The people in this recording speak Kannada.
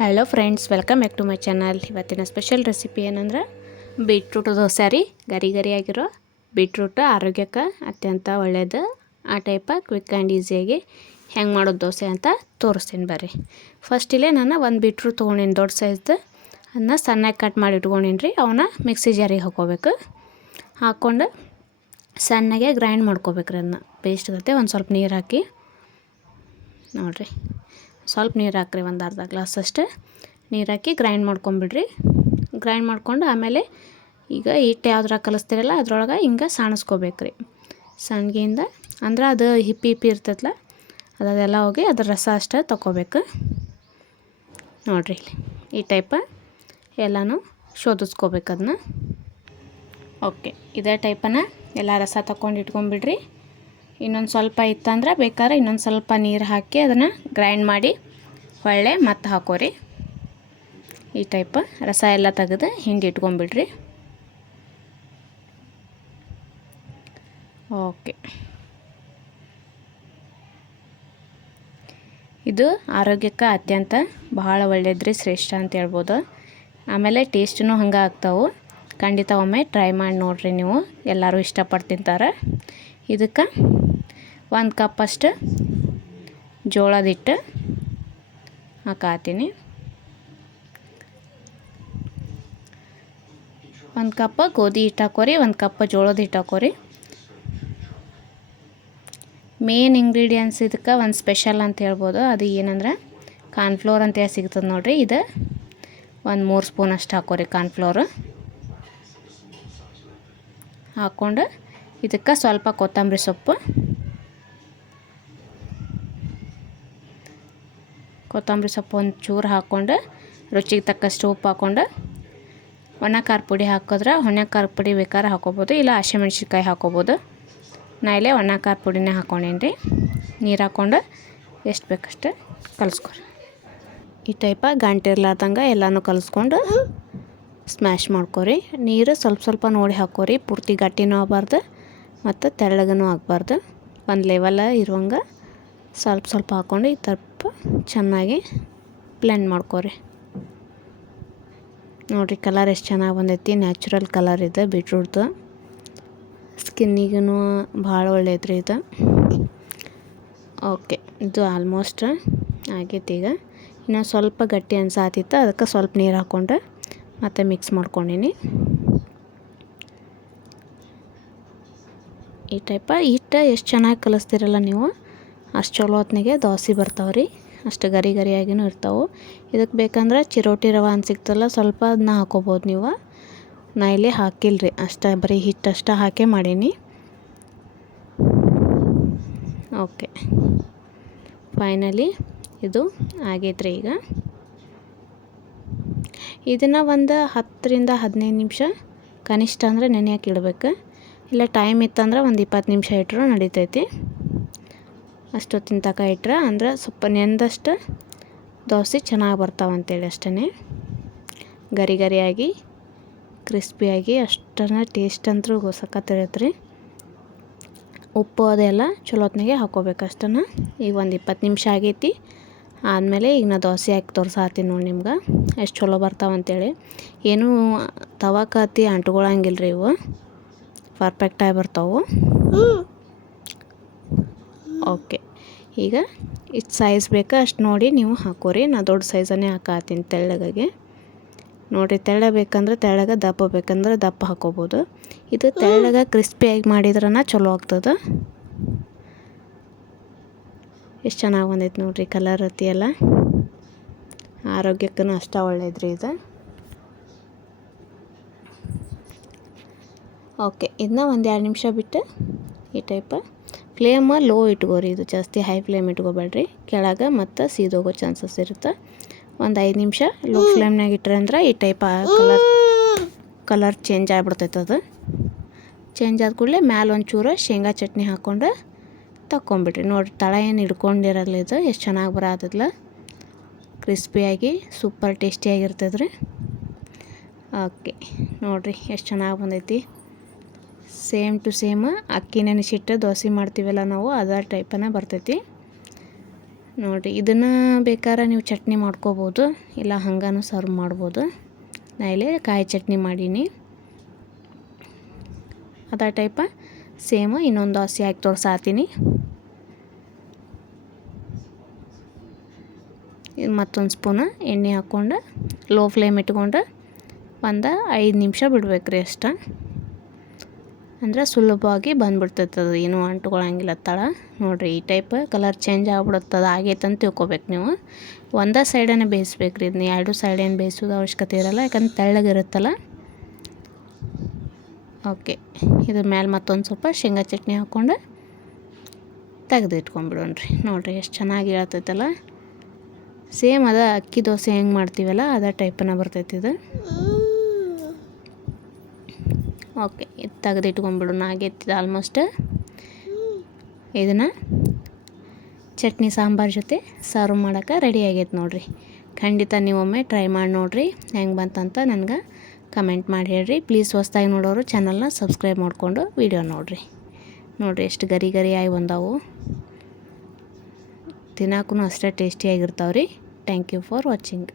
Hello friends, welcome back to my channel. ಇವತ್ತಿನ ಸ್ಪೆಷಲ್ ರೆಸಿಪಿ ಏನಂದ್ರೆ ಬೀಟ್ರೂಟ್ ದೋಸೆ ರೀ. ಗರಿ ಗರಿಯಾಗಿರೋ ಬೀಟ್ರೂಟ್ ಆರೋಗ್ಯಕ್ಕೆ ಅತ್ಯಂತ ಒಳ್ಳೆಯದು. ಆ ಟೈಪ ಕ್ವಿಕ್ ಆ್ಯಂಡ್ ಈಸಿಯಾಗಿ ಹೆಂಗೆ ಮಾಡೋದು ದೋಸೆ ಅಂತ ತೋರಿಸ್ತೀನಿ ಬರ್ರಿ. ಫಸ್ಟ್ ಇಲ್ಲೇ ನಾನು ಒಂದು ಬೀಟ್ರೂಟ್ ತೊಗೊಂಡಿನಿ ದೊಡ್ಡ ಸೈಜ್ದು. ಅದನ್ನ ಸಣ್ಣಗೆ ಕಟ್ ಮಾಡಿ ಇಟ್ಕೊಂಡಿನಿ ರೀ. ಅವನ್ನ ಮಿಕ್ಸಿ ಜಾರಿಗೆ ಹಾಕ್ಕೋಬೇಕು. ಹಾಕ್ಕೊಂಡು ಸಣ್ಣಗೆ ಗ್ರೈಂಡ್ ಮಾಡ್ಕೋಬೇಕ್ರಿ. ಅದನ್ನ ಪೇಸ್ಟ್ ಜೊತೆ ಒಂದು ಸ್ವಲ್ಪ ನೀರು ಹಾಕಿ ನೋಡಿರಿ, ಸ್ವಲ್ಪ ನೀರು ಹಾಕ್ರಿ, ಒಂದು ಅರ್ಧ ಗ್ಲಾಸ್ ಅಷ್ಟು ನೀರು ಹಾಕಿ ಗ್ರೈಂಡ್ ಮಾಡ್ಕೊಂಬಿಡ್ರಿ. ಗ್ರೈಂಡ್ ಮಾಡ್ಕೊಂಡು ಆಮೇಲೆ ಈಗ ಹಿಟ್ಟು ಯಾವ್ದ್ರಾಗ ಕಲಿಸ್ತೀರಲ್ಲ ಅದ್ರೊಳಗೆ ಹಿಂಗೆ ಸಾಣಿಸ್ಕೋಬೇಕ್ರಿ. ಸಣ್ಣಗೆಯಿಂದ ಅಂದ್ರೆ ಅದು ಹಿಪ್ಪಿ ಇರ್ತೈತಲ್ಲ ಅದೆಲ್ಲ ಹೋಗಿ ಅದ್ರ ರಸ ಅಷ್ಟೇ ತಗೋಬೇಕು ನೋಡಿರಿ. ಈ ಟೈಪ ಎಲ್ಲನೂ ಶೋಧಿಸ್ಕೋಬೇಕು ಅದನ್ನ. ಓಕೆ, ಇದೇ ಟೈಪನ್ನು ಎಲ್ಲ ರಸ ತಗೊಂಡು ಇಟ್ಕೊಂಬಿಡ್ರಿ. ಇನ್ನೊಂದು ಸ್ವಲ್ಪ ಇತ್ತಂದ್ರೆ ಬೇಕಾದ್ರೆ ಇನ್ನೊಂದು ಸ್ವಲ್ಪ ನೀರು ಹಾಕಿ ಅದನ್ನು ಗ್ರೈಂಡ್ ಮಾಡಿ ಹೊಳ್ಳೆ ಮತ್ತೆ ಹಾಕೋರಿ. ಈ ಟೈಪ್ ರಸ ಎಲ್ಲ ತೆಗೆದು ಹಿಂಗೆ ಇಟ್ಕೊಂಬಿಡ್ರಿ. ಓಕೆ, ಇದು ಆರೋಗ್ಯಕ್ಕೆ ಅತ್ಯಂತ ಬಹಳ ಒಳ್ಳೆಯದ್ರಿ, ಶ್ರೇಷ್ಠ ಅಂತ ಹೇಳ್ಬೋದು. ಆಮೇಲೆ ಟೇಸ್ಟೂ ಹಂಗೆ ಆಗ್ತಾವೆ. ಖಂಡಿತ ಒಮ್ಮೆ ಟ್ರೈ ಮಾಡಿ ನೋಡಿರಿ ನೀವು, ಎಲ್ಲರೂ ಇಷ್ಟಪಟ್ಟು ತಿಂತಾರೆ. ಇದಕ್ಕೆ 1 ಕಪ್ ಅಷ್ಟು ಜೋಳದ ಹಿಟ್ಟು ಹಾಕಾತೀನಿ. 1 ಕಪ್ ಗೋಧಿ ಹಿಟ್ಟು ಹಾಕೋರಿ, 1 ಕಪ್ ಜೋಳದ ಹಿಟ್ಟು ಹಾಕೋರಿ. ಮೇನ್ ಇಂಗ್ರೀಡಿಯೆಂಟ್ಸ್ ಇದಕ್ಕೆ ಒಂದು ಸ್ಪೆಷಲ್ ಅಂತ ಹೇಳ್ಬೋದು. ಅದು ಏನಂದ್ರೆ ಕಾರ್ನ್ಫ್ಲೋರ್ ಅಂತ ಸಿಗ್ತದೆ ನೋಡಿರಿ. ಇದು ಒಂದು 3 ಸ್ಪೂನ್ ಅಷ್ಟು ಹಾಕೋರಿ ಕಾರ್ನ್ಫ್ಲೋರು. ಹಾಕ್ಕೊಂಡು ಇದಕ್ಕೆ ಸ್ವಲ್ಪ ಕೊತ್ತಂಬರಿ ಸೊಪ್ಪು ಒಂದು ಚೂರು ಹಾಕ್ಕೊಂಡು ರುಚಿಗೆ ತಕ್ಕಷ್ಟು ಉಪ್ಪು ಹಾಕ್ಕೊಂಡು ಒಣ ಖಾರ ಪುಡಿ ಹಾಕಿದ್ರೆ ಒಣ ಖಾರ ಪುಡಿ ಬೇಕಾದ್ರೆ ಹಾಕೋಬೋದು, ಇಲ್ಲ ಹಸಿಮೆಣ್ಸಿನ್ಕಾಯಿ ಹಾಕೋಬೋದು. ನಾ ಇಲ್ಲೇ ಒಣ ಖಾರ ಪುಡಿನೇ ಹಾಕ್ಕೊಂಡೇನಿ ರೀ. ನೀರು ಹಾಕ್ಕೊಂಡು ಎಷ್ಟು ಬೇಕಷ್ಟು ಕಲಿಸ್ಕೊರಿ. ಈ ಟೈಪ ಗಂಟೆ ಇರ್ಲಾರ್ದಂಗೆ ಎಲ್ಲನೂ ಕಲಿಸ್ಕೊಂಡು ಸ್ಮ್ಯಾಶ್ ಮಾಡ್ಕೊರಿ. ನೀರು ಸ್ವಲ್ಪ ನೋಡಿ ಹಾಕೋರಿ. ಪೂರ್ತಿ ಗಟ್ಟಿನೂ ಆಗಬಾರ್ದು ಮತ್ತು ತೆಳ್ಳಗೂ ಆಗಬಾರ್ದು. ಒಂದು ಲೆವೆಲ ಇರುವಂಗೆ ಸ್ವಲ್ಪ ಹಾಕ್ಕೊಂಡು ಈ ಥರ ಚೆನ್ನಾಗಿ ಬ್ಲೆಂಡ್ ಮಾಡ್ಕೊರಿ. ನೋಡಿರಿ, ಕಲರ್ ಎಷ್ಟು ಚೆನ್ನಾಗಿ ಬಂದೈತಿ. ನ್ಯಾಚುರಲ್ ಕಲರ್ ಇದೆ ಬೀಟ್ರೂಟ್ದು. ಸ್ಕಿನ್ನಿಗೂ ಭಾಳ ಒಳ್ಳೇದ್ರಿ ಇದು. ಓಕೆ, ಇದು ಆಲ್ಮೋಸ್ಟ್ ಆಗೈತಿ. ಈಗ ಇನ್ನೊಂದು ಸ್ವಲ್ಪ ಗಟ್ಟಿ ಅನ್ಸಾತಿತ್ತು, ಅದಕ್ಕೆ ಸ್ವಲ್ಪ ನೀರು ಹಾಕ್ಕೊಂಡು ಮತ್ತೆ ಮಿಕ್ಸ್ ಮಾಡ್ಕೊಂಡೀನಿ. ಈ ಟೈಪ ಹಿಟ್ಟು ಎಷ್ಟು ಚೆನ್ನಾಗಿ ಕಲಿಸ್ತಿರಲ್ಲ ನೀವು, ಅಷ್ಟು ಚಲೋ ಹೊತ್ತಿಗೆ ದೋಸೆ ಬರ್ತಾವ್ರಿ. ಅಷ್ಟು ಗರಿ ಗರಿಯಾಗಿನೂ ಇರ್ತಾವೆ. ಇದಕ್ಕೆ ಬೇಕಂದ್ರೆ ಚಿರೋಟಿ ರವೆ ಅಂತ ಸಿಗ್ತಲ್ಲ, ಸ್ವಲ್ಪ ಅದನ್ನ ಹಾಕೋಬೋದು ನೀವು. ನಾ ಇಲ್ಲಿ ಹಾಕಿಲ್ರಿ, ಅಷ್ಟೇ ಬರೀ ಹಿಟ್ಟಷ್ಟೇ ಹಾಕೇ ಮಾಡೀನಿ. ಓಕೆ, ಫೈನಲಿ ಇದು ಆಗೈತ್ರಿ. ಈಗ ಇದನ್ನು ಒಂದು 10ರಿಂದ 15 ನಿಮಿಷ ಕನಿಷ್ಠ ಅಂದರೆ ನೆನೆಯಕ್ಕೆ ಇಡಬೇಕು. ಇಲ್ಲ ಟೈಮ್ ಇತ್ತಂದ್ರೆ ಒಂದು 20 ನಿಮಿಷ ಇಟ್ಟರು ನಡಿತೈತಿ. ಅಷ್ಟೊತ್ತಿನ ತನಕ ಇಟ್ಟರೆ ಅಂದ್ರೆ ಸ್ವಲ್ಪ ನೆಂದಷ್ಟು ದೋಸೆ ಚೆನ್ನಾಗಿ ಬರ್ತಾವಂತೇಳಿ ಅಷ್ಟೇ. ಗರಿ ಗರಿಯಾಗಿ ಕ್ರಿಸ್ಪಿಯಾಗಿ ಅಷ್ಟನ್ನು ಟೇಸ್ಟ್ ಅಂತೂ ಸಖತ್ತಿರತ್ತೆ ರೀ. ಉಪ್ಪು ಅದೆಲ್ಲ ಚಲೋ ಹೊತ್ತಿಗೆ ಹಾಕೋಬೇಕು ಅಷ್ಟನ್ನು. ಈಗ ಒಂದು 20 ನಿಮಿಷ ಆಗೈತಿ. ಆದಮೇಲೆ ಈಗ ನಾ ದೋಸೆ ಹಾಕಿ ತೋರ್ಸಾತೀನಿ ನೋಡಿ ನಿಮ್ಗೆ ಎಷ್ಟು ಚಲೋ ಬರ್ತಾವಂತೇಳಿ. ಏನೂ ತವಾಕತ್ತಿ ಅಂಟ್ಕೊಳಂಗಿಲ್ಲ ರೀ, ಇವು ಪರ್ಫೆಕ್ಟಾಗಿ ಬರ್ತಾವೆ. ಓಕೆ, ಈಗ ಇಷ್ಟು ಸೈಜ್ ಬೇಕಾ ಅಷ್ಟು ನೋಡಿ ನೀವು ಹಾಕೋರಿ. ನಾ ದೊಡ್ಡ ಸೈಜನ್ನೇ ಹಾಕಾತೀನಿ ತೆಳ್ಳಗಾಗಿ. ನೋಡಿರಿ, ತೆಳ್ಳ ಬೇಕಂದ್ರೆ ತೆಳ್ಳಗೆ, ದಪ್ಪ ಬೇಕಂದ್ರೆ ದಪ್ಪ ಹಾಕೋಬೋದು. ಇದು ತೆಳ್ಳಗೆ ಕ್ರಿಸ್ಪಿಯಾಗಿ ಮಾಡಿದ್ರನ ಚಲೋ ಆಗ್ತದೆ. ಎಷ್ಟು ಚೆನ್ನಾಗಿ ಬಂದೈತೆ ನೋಡಿರಿ, ಕಲರ್ ಎಲ್ಲ ಆರೋಗ್ಯಕ್ಕೂ ಅಷ್ಟೇ ಒಳ್ಳೇದ್ರಿ ಇದು. ಓಕೆ, ಇದನ್ನ ಒಂದು 2 ನಿಮಿಷ ಬಿಟ್ಟು ಈ ಟೈಪ ಫ್ಲೇಮ ಲೋ ಇಟ್ಕೋರಿ. ಇದು ಜಾಸ್ತಿ ಹೈ ಫ್ಲೇಮ್ ಇಟ್ಕೋಬೇಡ್ರಿ, ಕೆಳಗೆ ಮತ್ತು ಸೀದೋಗೋ ಚಾನ್ಸಸ್ ಇರುತ್ತೆ. ಒಂದು 5 ನಿಮಿಷ ಲೋ ಫ್ಲೇಮ್ನಾಗ ಇಟ್ರೆ ಅಂದ್ರೆ ಈ ಟೈಪ್ ಕಲರ್ ಚೇಂಜ್ ಆಗಿಬಿಡ್ತೈತೆ. ಅದು ಚೇಂಜ್ ಆದ ಕೂಡಲೇ ಮ್ಯಾಲೆ ಒಂಚೂರು ಶೇಂಗಾ ಚಟ್ನಿ ಹಾಕ್ಕೊಂಡು ತಕ್ಕೊಂಬಿಡ್ರಿ. ನೋಡಿರಿ, ತಳ ಏನು ಹಿಡ್ಕೊಂಡಿರಲ್ಲ, ಇದು ಎಷ್ಟು ಚೆನ್ನಾಗಿ ಬರತ್ತಲ್ಲ, ಕ್ರಿಸ್ಪಿಯಾಗಿ ಸೂಪರ್ ಟೇಸ್ಟಿಯಾಗಿರ್ತದೆ ರೀ. ಓಕೆ, ನೋಡಿರಿ ಎಷ್ಟು ಚೆನ್ನಾಗಿ ಬಂದೈತಿ. ಸೇಮ್ ಟು ಸೇಮ್ ಅಕ್ಕಿ ನೆನೆಸಿಟ್ಟು ದೋಸೆ ಮಾಡ್ತೀವಲ್ಲ ನಾವು, ಅದೇ ಟೈಪನೇ ಬರ್ತೈತಿ. ನೋಡಿರಿ ಇದನ್ನು ಬೇಕಾದ್ರೆ ನೀವು ಚಟ್ನಿ ಮಾಡ್ಕೋಬೋದು, ಇಲ್ಲ ಹಂಗಾನು ಸರ್ವ್ ಮಾಡ್ಬೋದು. ನಾ ಇಲ್ಲಿ ಕಾಯಿ ಚಟ್ನಿ ಮಾಡೀನಿ. ಅದೇ ಟೈಪ ಸೇಮ್ ಇನ್ನೊಂದು ದೋಸೆ ಹಾಕಿ ತೋರ್ಸಾತೀನಿ. ಮತ್ತೊಂದು ಸ್ಪೂನ್ ಎಣ್ಣೆ ಹಾಕ್ಕೊಂಡು ಲೋ ಫ್ಲೇಮ್ ಇಟ್ಕೊಂಡು ಒಂದು 5 ನಿಮಿಷ ಬಿಡ್ಬೇಕ್ರಿ ಅಷ್ಟು. ಅಂದರೆ ಸುಲಭವಾಗಿ ಬಂದ್ಬಿಡ್ತೈತೆ, ಅದು ಏನೂ ಅಂಟ್ಕೊಳ್ಳಂಗಿಲ್ಲ ತಳ. ನೋಡಿರಿ ಈ ಟೈಪ್ ಕಲರ್ ಚೇಂಜ್ ಆಗ್ಬಿಡುತ್ತದೆ, ಆಗೈತೆ ಅಂತ ತಿಳ್ಕೊಬೇಕು ನೀವು. ಒಂದೇ ಸೈಡನ್ನೇ ಬೇಯಿಸ್ಬೇಕು ರೀ ಇದನ್ನ, 2 ಸೈಡ್ ಏನು ಬೇಯಿಸೋದು ಅವಶ್ಯಕತೆ ಇರೋಲ್ಲ, ಯಾಕಂದ್ರೆ ತೆಳ್ಳಗಿರುತ್ತಲ್ಲ. ಓಕೆ, ಇದ್ರ ಮೇಲೆ ಮತ್ತೊಂದು ಸ್ವಲ್ಪ ಶೇಂಗಾ ಚಟ್ನಿ ಹಾಕ್ಕೊಂಡು ತೆಗೆದಿಟ್ಕೊಂಡ್ಬಿಡೋಣ್ರಿ. ನೋಡಿರಿ ಎಷ್ಟು ಚೆನ್ನಾಗಿ ಹೇಳ್ತೈತಲ್ಲ, ಸೇಮ್ ಅದ ಅಕ್ಕಿ ದೋಸೆ ಹೆಂಗೆ ಮಾಡ್ತೀವಲ್ಲ ಅದೇ ಟೈಪನ್ನ ಬರ್ತೈತಿ ಇದು. ಓಕೆ, ಇದು ತೆಗೆದಿಟ್ಕೊಂಡ್ಬಿಡೋಣ. ಆಗೈತಿದೆ ಆಲ್ಮೋಸ್ಟ್. ಇದನ್ನು ಚಟ್ನಿ ಸಾಂಬಾರು ಜೊತೆ ಸರ್ವ್ ಮಾಡೋಕೆ ರೆಡಿ ಆಗೈತೆ ನೋಡಿರಿ. ಖಂಡಿತ ನೀವೊಮ್ಮೆ ಟ್ರೈ ಮಾಡಿ ನೋಡಿರಿ, ಹೆಂಗೆ ಬಂತಂತ ನನಗೆ ಕಮೆಂಟ್ ಮಾಡಿ ಹೇಳ್ರಿ. ಪ್ಲೀಸ್ ಹೊಸ್ದಾಗಿ ನೋಡೋರು ಚಾನಲ್ನ ಸಬ್ಸ್ಕ್ರೈಬ್ ಮಾಡಿಕೊಂಡು ವಿಡಿಯೋ ನೋಡಿರಿ. ಎಷ್ಟು ಗರಿ ಗರಿಯಾಗಿ ಬಂದಾವು, ತಿನ್ನೋಕ್ಕೂ ಅಷ್ಟೇ ಟೇಸ್ಟಿಯಾಗಿರ್ತಾವೆ ರೀ. Thank you for watching.